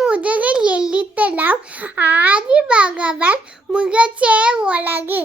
മുതൽ എല്ലിത്തെല്ലാം ആദ്യ ഭഗവൻ മുഖച്ചേ ഉലകിൽ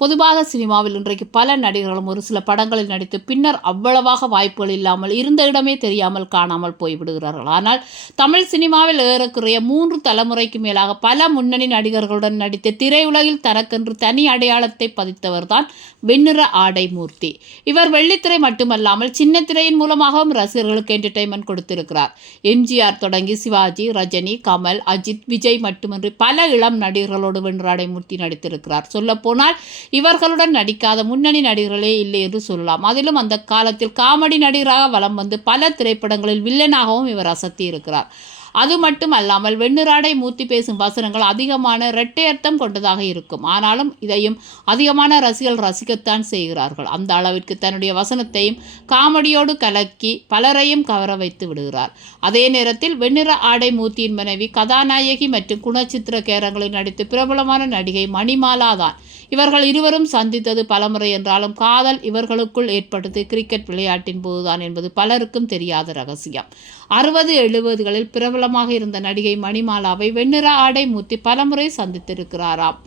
பொதுவாக சினிமாவில் இன்றைக்கு பல நடிகர்களும் ஒரு சில படங்களில் நடித்து பின்னர் அவ்வளவாக வாய்ப்புகள் இல்லாமல் இருந்த இடமே தெரியாமல் காணாமல் போய்விடுகிறார்கள் ஆனால் தமிழ் சினிமாவில் ஏறக்குறைய மூன்று தலைமுறைக்கு மேலாக பல முன்னணி நடிகர்களுடன் நடித்து திரையுலகில் தனக்கென்று தனி அடையாளத்தை பதித்தவர்தான் வெண்ணிற ஆடை மூர்த்தி இவர் வெள்ளித்திரை மட்டுமல்லாமல் சின்ன திரையின் மூலமாகவும் ரசிகர்களுக்கு என்டர்டைன்மெண்ட் கொடுத்திருக்கிறார். எம்ஜிஆர் தொடங்கி சிவாஜி ரஜினி கமல் அஜித் விஜய் மட்டுமின்றி பல இளம் நடிகர்களோடு வெண்ணிற மூர்த்தி நடித்திருக்கிறார். சொல்லப்போனால் இவர்களுடன் நடிக்காத முன்னணி நடிகர்களே இல்லை என்று சொல்லலாம். அதிலும் அந்த காலத்தில் காமெடி நடிகராக வலம் வந்து பல திரைப்படங்களில் வில்லனாகவும் இவர் அசத்தி இருக்கிறார். அது மட்டும் அல்லாமல் வெண்ணிறாடை மூத்தி பேசும் வசனங்கள் அதிகமான இரட்டையர்த்தம் கொண்டதாக இருக்கும். ஆனாலும் இதையும் அதிகமான ரசிகர்கள் ரசிக்கத்தான் செய்கிறார்கள். அந்த அளவிற்கு தன்னுடைய வசனத்தையும் காமெடியோடு கலக்கி பலரையும் கவர வைத்து விடுகிறார். அதே நேரத்தில் வெண்ணிற ஆடை மூத்தியின் மனைவி கதாநாயகி மற்றும் குணச்சித்திர கேரங்களில் நடித்து பிரபலமான நடிகை மணிமாலா தான். இவர்கள் இருவரும் சந்தித்தது பலமுறை என்றாலும் காதல் இவர்களுக்குள் ஏற்பட்டது கிரிக்கெட் விளையாட்டின் போதுதான் என்பது பலருக்கும் தெரியாத ரகசியம். அறுபது எழுபதுகளில் பிரபல பிரபலமாக இருந்த நடிகை மணிமாலாவை வெண்ணிற ஆடை மூர்த்தி பலமுறை சந்தித்திருக்கிறாராம்.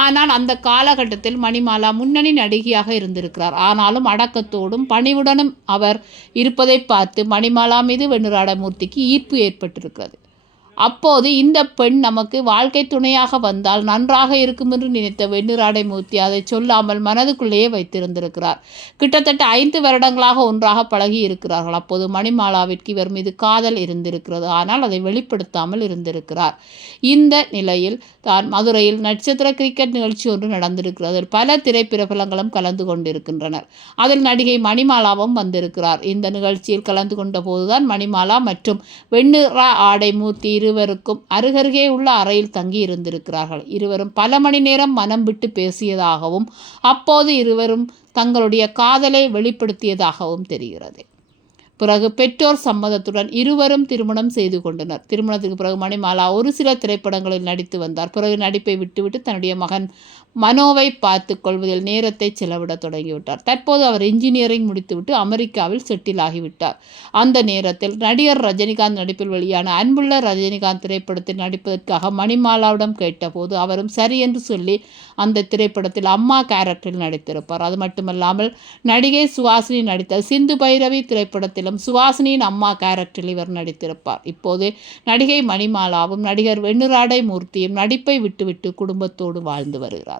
ஆனால் அந்த காலகட்டத்தில் மணிமாலா முன்னணி நடிகையாக இருந்திருக்கிறார். ஆனாலும் அடக்கத்தோடும் பணிவுடனும் அவர் இருப்பதை பார்த்து மணிமாலா மீது வெண்ணிறாட மூர்த்திக்கு ஈர்ப்பு ஏற்பட்டிருக்கிறது. அப்போது இந்த பெண் நமக்கு வாழ்க்கை துணையாக வந்தால் நன்றாக இருக்கும் என்று நினைத்த வெண்ணிராடை மூர்த்தி அதை சொல்லாமல் மனதுக்குள்ளேயே வைத்திருந்திருக்கிறார். கிட்டத்தட்ட ஐந்து வருடங்களாக ஒன்றாக பழகி இருக்கிறார்கள். அப்போது மணிமாலாவிற்கு இவர் மீது காதல் இருந்திருக்கிறது. ஆனால் அதை வெளிப்படுத்தாமல் இருந்திருக்கிறார். இந்த நிலையில் தான் மதுரையில் நட்சத்திர கிரிக்கெட் நிகழ்ச்சி ஒன்று நடந்திருக்கிறது. அதில் பல திரைப்பிரபலங்களும் கலந்து கொண்டிருக்கின்றனர். அதில் நடிகை மணிமாலாவும் வந்திருக்கிறார். இந்த நிகழ்ச்சியில் கலந்து கொண்ட போதுதான் மணிமாலா மற்றும் வெண்ணிற ஆடை மூர்த்தி இரு இருவருக்கும் அருகருகே உள்ள அறையில் தங்கி இருந்திருக்கிறார்கள். இருவரும் பல மணி நேரம் மனம் விட்டு பேசியதாகவும் அப்போது இருவரும் தங்களுடைய காதலை வெளிப்படுத்தியதாகவும் தெரிகிறது. பிறகு பெற்றோர் சம்மதத்துடன் இருவரும் திருமணம் செய்து கொண்டனர். திருமணத்துக்கு பிறகு மணிமாலா ஒரு சில திரைப்படங்களில் நடித்து வந்தார். பிறகு நடிப்பை விட்டுவிட்டு தன்னுடைய மகன் மனோவை பார்த்து கொள்வதில் நேரத்தை செலவிட தொடங்கிவிட்டார். தற்போது அவர் இன்ஜினியரிங் முடித்துவிட்டு அமெரிக்காவில் செட்டில் ஆகிவிட்டார். அந்த நேரத்தில் நடிகர் ரஜினிகாந்த் நடிப்பில் வெளியான அன்புள்ள ரஜினிகாந்த் திரைப்படத்தில் நடிப்பதற்காக மணிமாலாவிடம் கேட்டபோது அவரும் சரி என்று சொல்லி அந்த திரைப்படத்தில் அம்மா கேரக்டரில் நடித்திருப்பார். அது மட்டுமல்லாமல் நடிகை சுவாசினி நடித்த சிந்து பைரவி திரைப்படத்திலும் சுவாசினியின் அம்மா கேரக்டரில் இவர் நடித்திருப்பார். இப்போது நடிகை மணிமாலாவும் நடிகர் வெண்ணுராடை மூர்த்தியும் நடிப்பை விட்டுவிட்டு குடும்பத்தோடு வாழ்ந்து வருகிறார்.